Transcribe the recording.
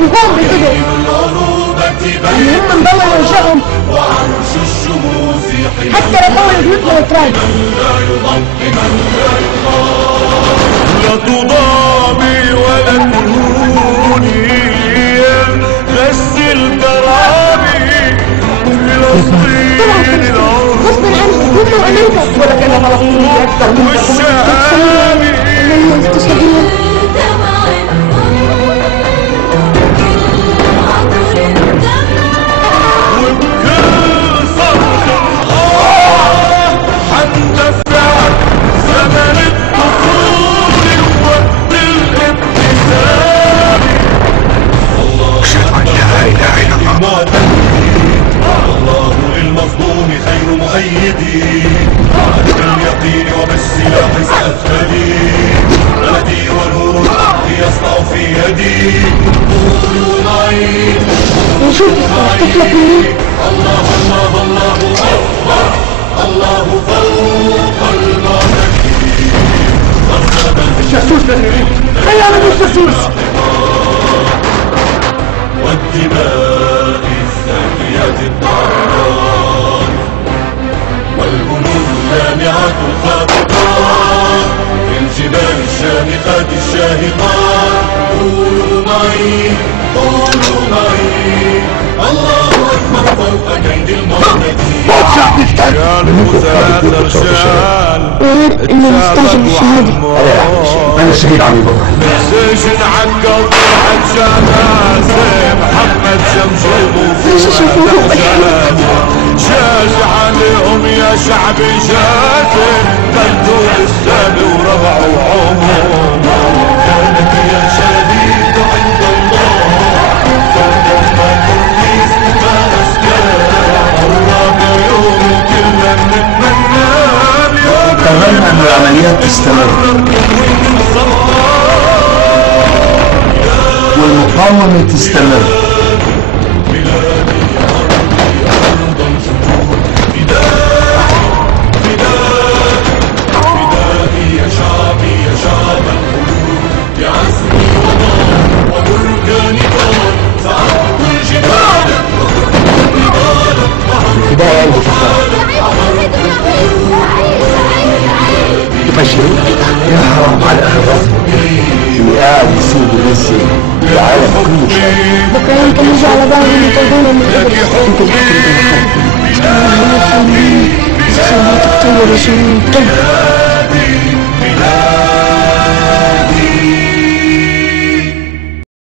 وهم بكده اللي هم مدور وشهم حتى لو طول بيوتنا وتراجع. لا تضامي ولا تهوني غسل كرامي فلسطين العرب غصب عنك هم وامريكا ولا كان فلسطيني اكثر من والشامي تستجيب. الله للمظلوم خير مؤيدي عدل اليقين وبالسلاح سأفتدي بلدي ونور الحق يسطع في يدي قولوا معي الله الله الله أكبر الله فوق المعتدين الجاسوس هيا من الجاسوس والدماء الزاكيات الطاهرات والجنود اللامعات الخاطئات في الجبال الشامخات الشاهقات قولوا معي الله أكبر فوق كيد المعتدين يا الفزات رجال أريد أن نستعجل الشهادة. أنا الشهيد علي بكر سجن عكا وطلعت شماسة محمد شمشوم وفوق شاش عليهم يا شعبي شاكر بلدوا السامي وربعوا عموم كانك يا شهيد عند الله كانك ما تركيز ما أسكار قرب يوم كلنا نتمنى أتمنى أن العمليات تستمر والمقاومة تستمر. يا حرام على أهل اللي قاعد يسيب النسي العالم كله شايف. بكرة يمكن يجي على بالهم يطردونا من قبل. انت الحكم خلينا تقتلوا رسول الكلب.